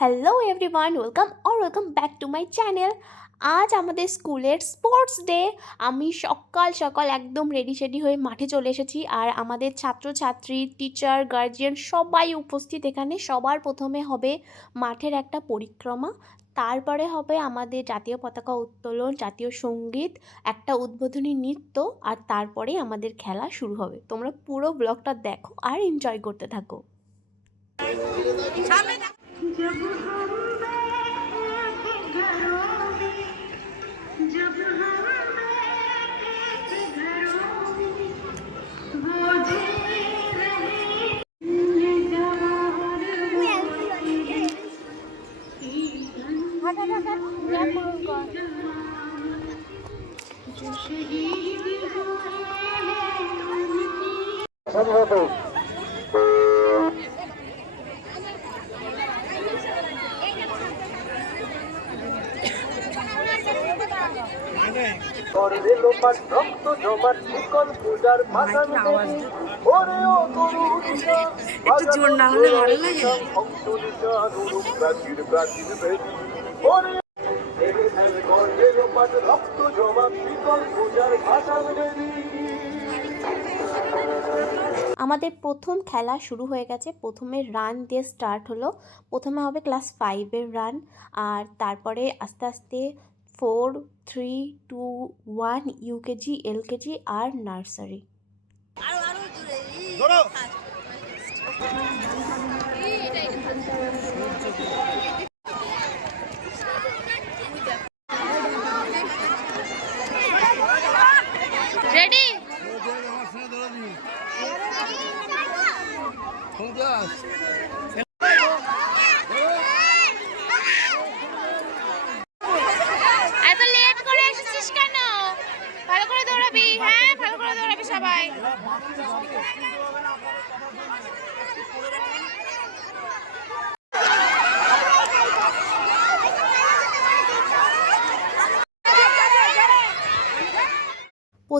Hello everyone welcome or welcome back to my channel আজ আমাদের স্কুলের স্পোর্টস ডে আমি সকাল সকাল একদম রেডি সেডি হয়ে মাঠে চলে এসেছি আর আমাদের ছাত্রছাত্রী টিচার গার্জিয়ান সবাই উপস্থিত। এখানে সবার প্রথমে হবে মাঠের একটা পরিক্রমা। তারপরে হবে আমাদের জাতীয় পতাকা উত্তোলন, জাতীয় সংগীত, একটা উদ্বোধনী নৃত্য আর তারপরে আমাদের খেলা শুরু হবে। তোমরা পুরো ব্লগটা দেখো আর এনজয় করতে থাকো। जब हम बैठे घरों में जब हम একটু জোর না হলে ভালো লাগে। আমাদের প্রথম খেলা শুরু হয়ে গেছে প্রথমে রান দিয়ে স্টার্ট হলো প্রথমে হবে ক্লাস ফাইভের রান আর তারপরে আস্তে আস্তে four three two one UKG LKG আর নার্সারি রেডি এত লেট করে এসেছিস কেন ভালো করে দৌড়াবি হ্যাঁ ভালো করে দৌড়াবি সবাই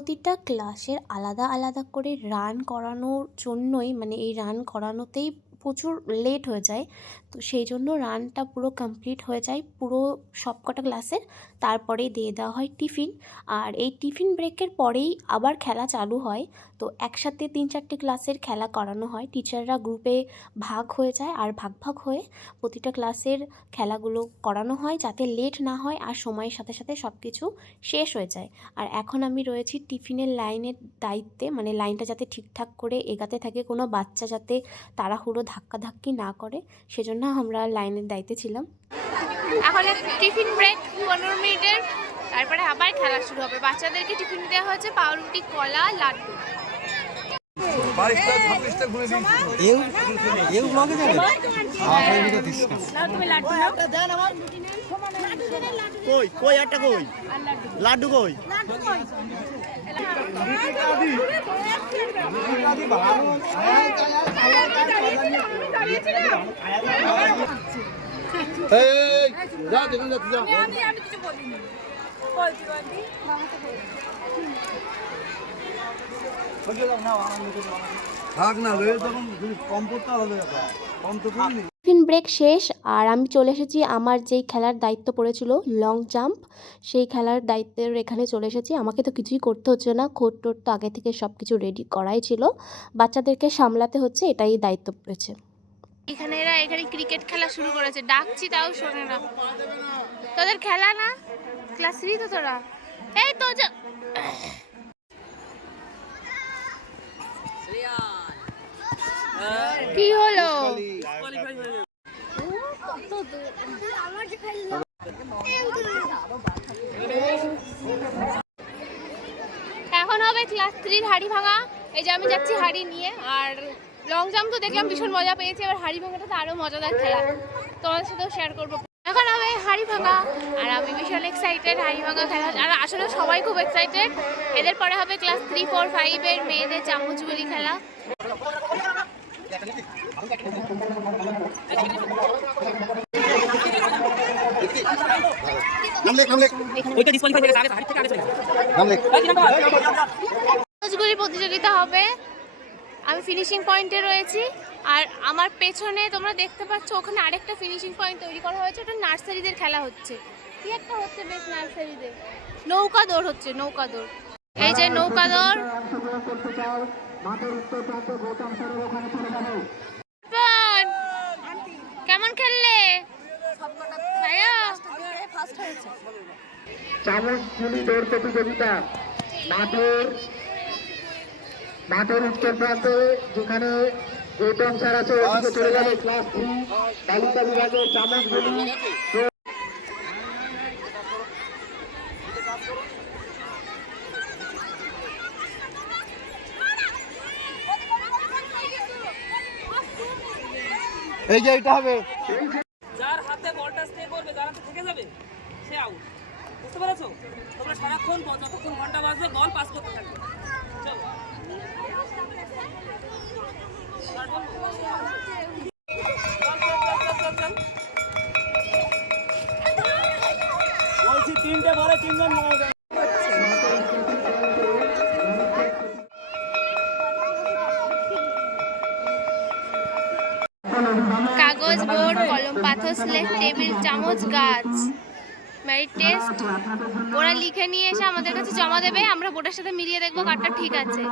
প্রতিটা ক্লাসের আলাদা আলাদা করে রান করানোর জন্যই মানে এই রান করানোতেই প্রচুর লেট হয়ে যায়। তো সেই জন্য রানটা পুরো কমপ্লিট হয়ে যায় পুরো সবকটা ক্লাসের তারপরেই দিয়ে দেওয়া হয় টিফিন আর এই টিফিন ব্রেকের পরেই আবার খেলা চালু হয়। তো একসাথে তিন চারটে ক্লাসের খেলা করানো হয়। টিচাররা গ্রুপে ভাগ হয়ে যায় আর ভাগ ভাগ হয়ে প্রতিটা ক্লাসের খেলাগুলো করানো হয় যাতে লেট না হয় আর সময়ের সাথে সাথে সব কিছু শেষ হয়ে যায়। আর এখন আমি রয়েছি টিফিনের লাইনের দায়িত্বে। মানে লাইনটা যাতে ঠিকঠাক করে এগাতে থাকে, কোনো বাচ্চা যাতে তাড়াহুড়ো ধাক্কাধাক্কি না করে, সেজন্য আমরা লাইনের দায়িত্বে ছিলাম। এখন টিফিন ব্রেক পনেরো মিনিটের তারপরে আবার খেলা শুরু হবে। বাচ্চাদেরকে টিফিন দেওয়া হয়েছে পাউরুটি কলা লাড্ডু। একটা কই? লাড্ডু কই? থাক না কম করতে ব্যাপার কম তো করিনি। ব্রেক শেষ আর আমি চলে এসেছি আমার যেই খেলার দায়িত্ব পড়েছিল লং জাম্প সেই খেলার দায়িত্বের এখানে চলে এসেছি। আমাকে তো কিছুই করতে হচ্ছে না খোট টোট তো আগে থেকে সব কিছু রেডি করাই ছিল। বাচ্চাদেরকে সামলাতে হচ্ছে এটাই দায়িত্ব পড়েছে এখানে এরা এখানে ক্রিকেট খেলা শুরু করেছে। ডাকছি তাও শোনে না। তোদের খেলা না? ক্লাস থ্রি তো তোরা? এই তো কি হলো? এখন হবে ক্লাস থ্রির হাড়ি ভাঙা। এই যে আমি যাচ্ছি হাড়ি নিয়ে, আর লং জাম্প তো দেখলাম ভীষণ মজা পেয়েছি, এবার হাড়ি ভাঙাটা তো আরও মজাদার খেলা। তোমাদের সাথেও শেয়ার করব। এখন হবে হাড়ি ভাঙা, আর আমি ভীষণ এক্সাইটেড হাড়ি ভাঙা খেলা আর আসলে সবাই খুব এক্সাইটেড এদের পরে হবে ক্লাস থ্রি ফোর ফাইভের মেয়েদের চামচ গুলি খেলা। ওইটা ডিসকোয়ালিফাই হয়ে গেছে আগে হাড়ি থেকে আগে চলে গেছে চামচগুলির প্রতিযোগিতা হবে। আমি ফিনিশিং পয়েন্টে রয়েছি। আর আমার পেছনে তোমরা দেখতে পাচ্ছ ওখানে আরেকটা ফিনিশিং পয়েন্ট তৈরি করা হয়েছে। ওটা নার্সারিদের খেলা হচ্ছে। কি একটা হচ্ছে বেশ নার্সারিদের। নৌকা দৌড় হচ্ছে নৌকা দৌড়। এই যে নৌকা দৌড়। চামচ গুলি দৌড় প্রতিযোগিতা। মাঠের মাঠের উত্তর প্রান্তে যেখানে গৌতম স্যার আছে ওদিকে চলে যাবে ক্লাস থ্রি বালিকা বিভাগের চামচ গুলি এই যে এটা হবে। ব- যতক্ষণ ঘণ্টা বাজবে বল পাস করতে থাকবে। বলছি তিনটে বলে তিনজন কাগজ বোর্ড কলম পাথর স্লেট টেবিল চামচ গাছ। মেরিট টেস্ট ওরা লিখে নিয়ে এসে আমাদের কাছে জমা দেবে, আমরা বোর্ডের সাথে মিলিয়ে দেখব কার্ডটা ঠিক আছে।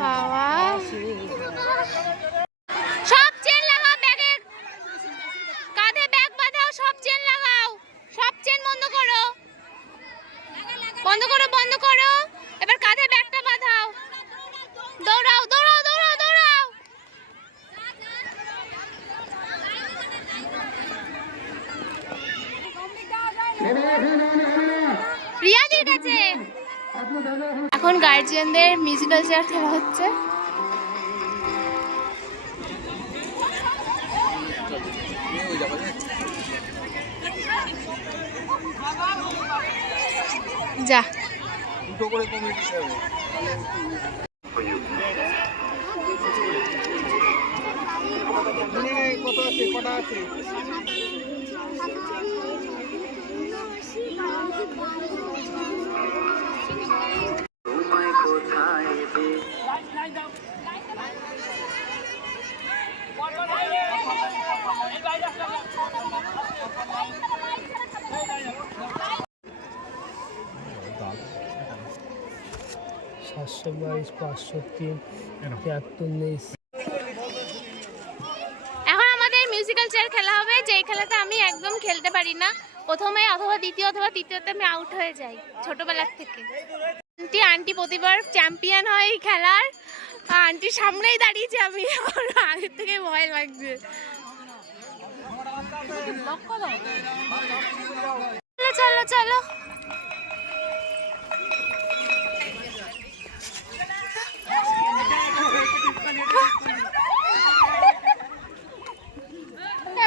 বাবা। রিয়াদির কাছে এখন গার্জিয়ানদের মিউজিক্যাল চেয়ার খেলা হচ্ছে। যা। কত আছে? কটা আছে? সাতশো বাইশ পাঁচশো তিন তিয়াত্তর উনিশ এখন আমাদের মিউজিক্যাল চেয়ার খেলা হবে যে খেলাতে আমি একদম খেলতে পারি না, প্রথমে অথবা দ্বিতীয় অথবা তৃতীয়তে আমি আউট হয়ে যাই ছোটবেলার থেকে। আন্টি আন্টি প্রতিবার চ্যাম্পিয়ন হয় এই খেলার। আন্টি আন্টির সামনেই দাঁড়িয়েছি আমি, আমার আগের থেকে ভয় লাগছে। চলো চলো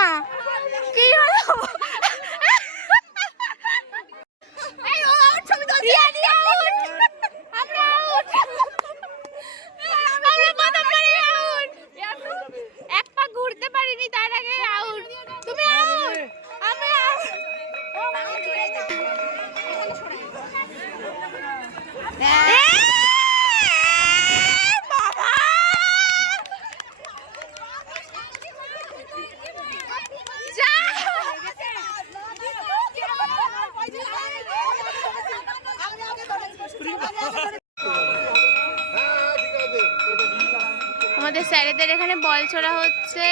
মা কি হলো এই ও আউট ছবি তো রিয়ালি আউট আমরা আউট আমরা প্রথম বারে আউট এক পা ঘুরতে পারিনি তার আগে আউট তুমি আউট আমরা বাবা আমাদের স্যারেদের এখানে বল ছোড়া হচ্ছে।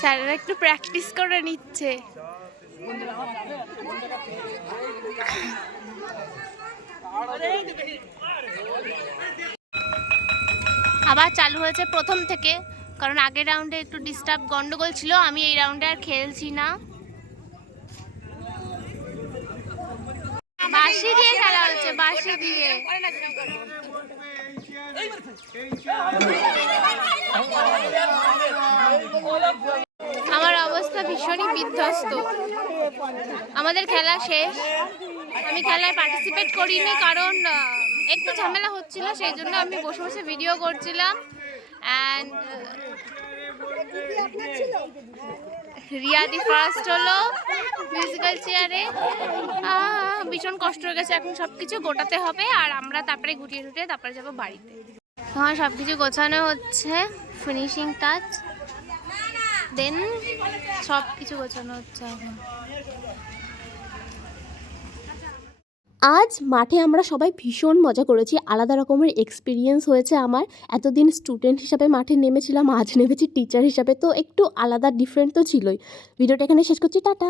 স্যারেরা একটু প্র্যাকটিস করে নিচ্ছে। আবার চালু হয়েছে প্রথম থেকে, কারণ আগের রাউন্ডে একটু ডিস্টার্ব গন্ডগোল ছিল, আমি এই রাউন্ডে আর খেলছি না। বাসি দিয়ে দিয়ে। আমার অবস্থা ভীষণই বিধ্বস্ত। আমাদের খেলা শেষ। আমি খেলায় পার্টিসিপেট করিনি কারণ একটু ঝামেলা হচ্ছিল সেই জন্য আমি বসে বসে ভিডিও করছিলাম। অ্যান্ড রিয়াদি ফার্স্ট হলো মিউজিক্যাল চেয়ারে ভীষণ কষ্ট হয়ে গেছে, এখন সব কিছু গোটাতে হবে আর আমরা তারপরে গুটিয়ে টুটিয়ে তারপরে যাব বাড়িতে। হ্যাঁ সব কিছু গোছানো হচ্ছে ফিনিশিং টাচ দেন সব কিছু গোছানো হচ্ছে এখন। আজ মাঠে আমরা সবাই ভীষণ মজা করেছি। আলাদা রকমের এক্সপিরিয়েন্স হয়েছে আমার। এতদিন স্টুডেন্ট হিসাবে মাঠে নেমেছিলাম, আজ নেমেছি টিচার হিসাবে। তো একটু আলাদা ডিফারেন্ট তো ছিলই। ভিডিওটা এখানে শেষ করছি, টাটা।